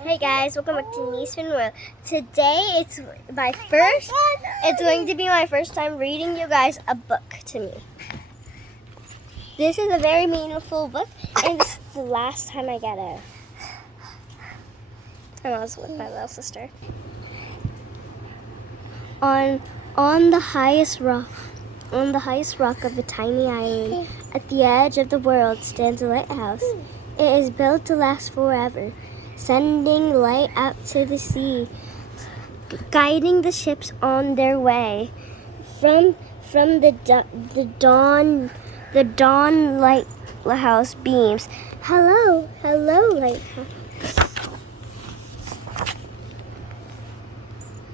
Hey guys, welcome back to Neesman World. Today it's going to be my first time reading you guys a book to me. This is a very meaningful book, and this is the last time I get it. And I was with my little sister. On the highest rock of a tiny island, at the edge of the world, stands a lighthouse. It is built to last forever, sending light out to the sea, guiding the ships on their way. From the dawn lighthouse beams. Hello, lighthouse.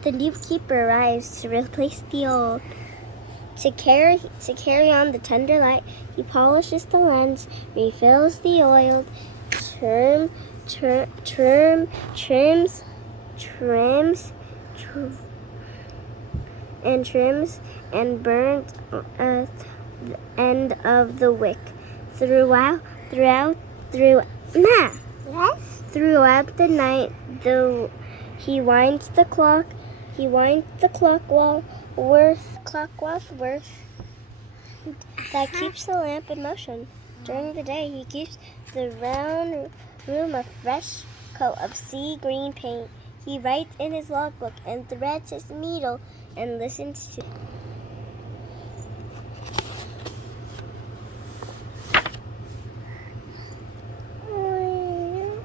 The new keeper arrives to replace the old. To carry on the tender light, he polishes the lens, refills the oil, trims and burns at the end of the wick. Throughout the night, he winds the clock. Worth that keeps the lamp in motion. During the day, he keeps the round room a fresh coat of sea green paint. He writes in his logbook and threads his needle and listens to.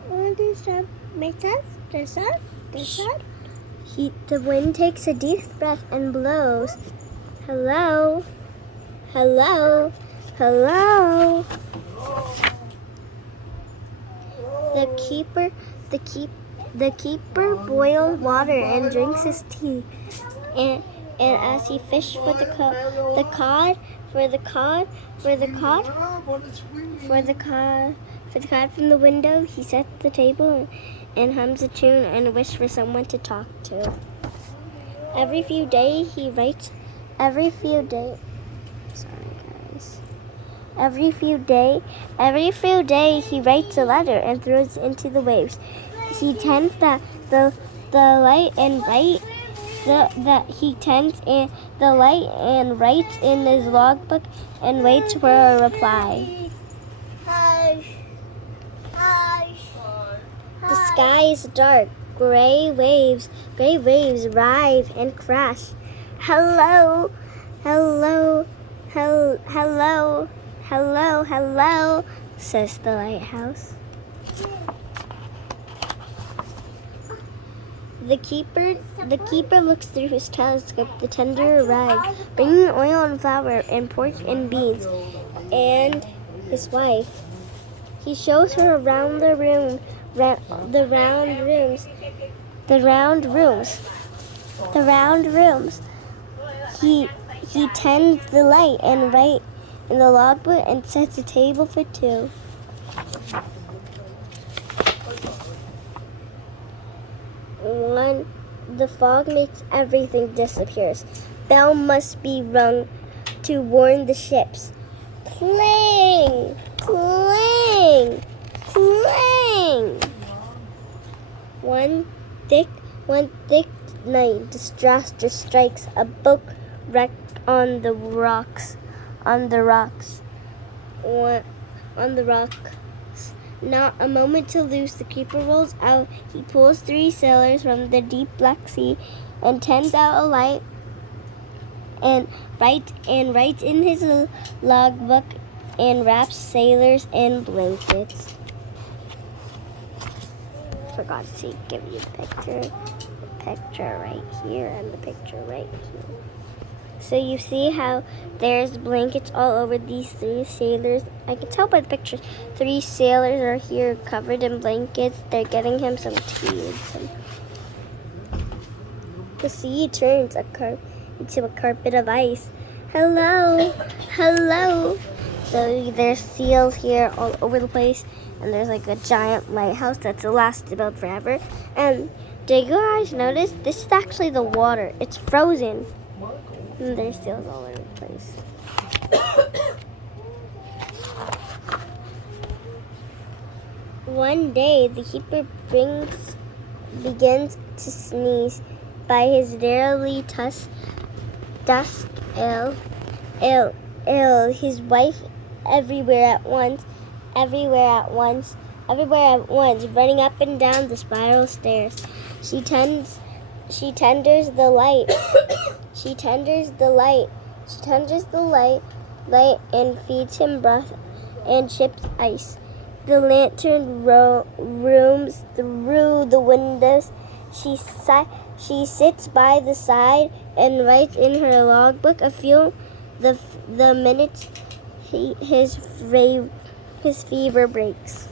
What is that? The wind takes a deep breath and blows. Hello. The keeper boils water and drinks his tea. And as he fished for the cod from the window, he sets the table and hums a tune and wishes for someone to talk to. Every few days he writes a letter and throws it into the waves. He tends the light and writes in his logbook and waits for a reply. The sky is dark. Gray waves rise and crash. Hello, says the lighthouse. The keeper looks through his telescope. The tender arrives, bringing oil and flour and pork and beans, and his wife. He shows her around the room, the round rooms. He tends the light and writes in the logbook and sets a table for two. When the fog makes everything disappears, bell must be rung to warn the ships. Clang, clang, clang. One thick night, disaster strikes. A boat wrecked on the rocks. Not a moment to lose. The keeper rolls out. He pulls 3 sailors from the deep Black Sea and tends out a light and writes in his logbook and wraps sailors in blankets. For God's sake, give you the picture right here and the picture right here. So you see how there's blankets all over these 3 sailors. I can tell by the pictures. 3 sailors are here covered in blankets. They're getting him some tea. The sea turns into a carpet of ice. Hello. So there's seals here all over the place. And there's like a giant lighthouse that's the last to build forever. And did you guys notice? This is actually the water. It's frozen. And there's seals all over the place. One day, the keeper brings begins to sneeze by his nearly dusk ill, his wife everywhere at once, running up and down the spiral stairs. She tenders the light. She tenders the light and feeds him broth and chipped ice. The lantern roams through the windows. She sits by the side and writes in her logbook a few the minutes his fever breaks.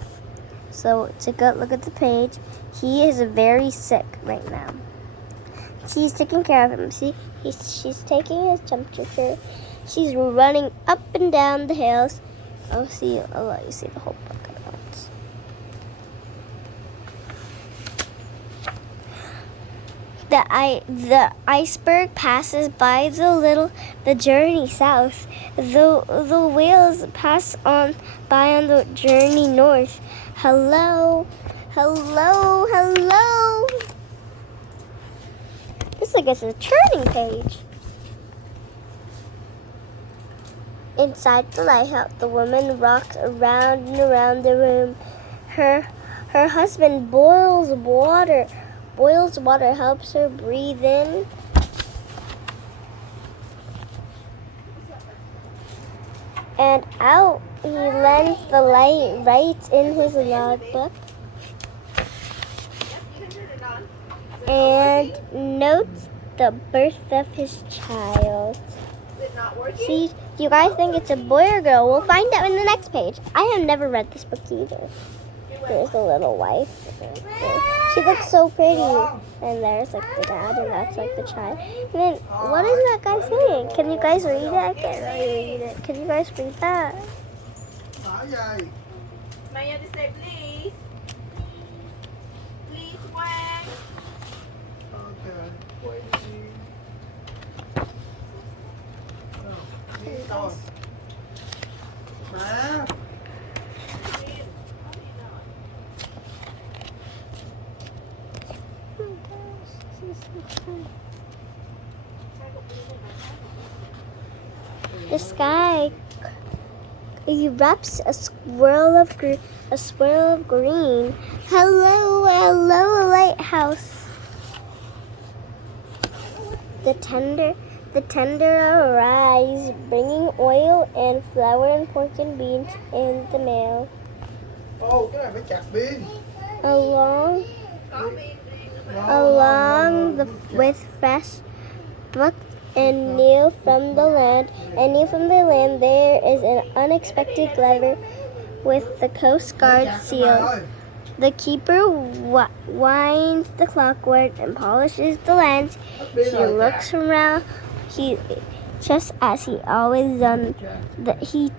So take a look at the page. He is very sick right now. She's taking care of him. See, she's taking his temperature. She's running up and down the hills. I'll let you see the whole book at once. The iceberg passes by the journey south. The whales pass on by on the journey north. Hello. This like it's a turning page. Inside the lighthouse, the woman rocks around and around the room. Her husband boils water, helps her breathe in. And out. He lends the light, writes in his logbook, and notes the birth of his child. See, do you guys think it's a boy or girl? We'll find out in the next page. I have never read this book either. There's the little wife. She looks so pretty. And there's like the dad, and that's like the child. And then, what is that guy saying? Can you guys read it? I can't really read it. Can you guys read that? Maya, just say please. Please, Wang. Okay. Rồi. Má. The sky erupts a swirl of green. Hello, lighthouse. The tender arrives, bringing oil and flour and pork and beans in the mail. Ô, cái này phải chặt pin. With fresh books and new from the land, there is an unexpected letter with the Coast Guard seal. The keeper winds the clockwork and polishes the lens. He looks around. Just as he always done. He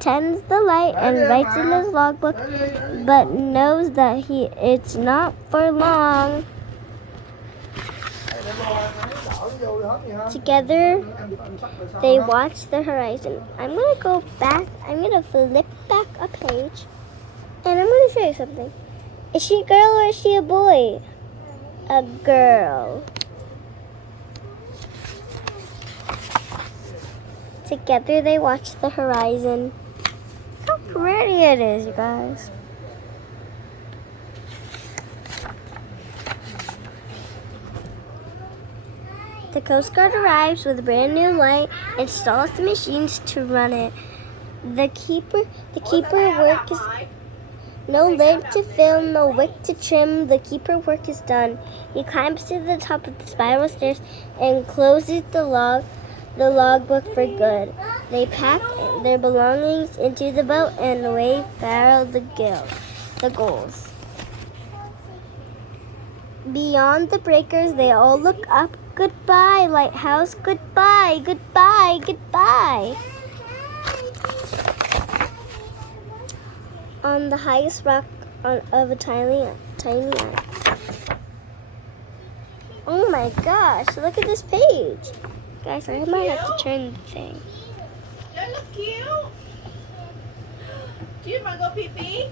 tends the light and writes in his logbook, but knows that it's not for long. Together, they watch the horizon. I'm going to flip back a page, and I'm going to show you something. Is she a girl or is she a boy? A girl. Together, they watch the horizon. How pretty it is, you guys. The Coast Guard arrives with a brand new light, installs the machines to run it. The keeper work is no lamp to fill, no wick to trim. The keeper work is done. He climbs to the top of the spiral stairs and closes the logbook for good. They pack their belongings into the boat and away fare the gulls. Beyond the breakers, they all look up. Goodbye, lighthouse. Goodbye, goodbye, goodbye. On the highest rock of a tiny island. Oh my gosh, look at this page. Guys, I might have to turn the thing. That look cute. Do you want to go pee-pee?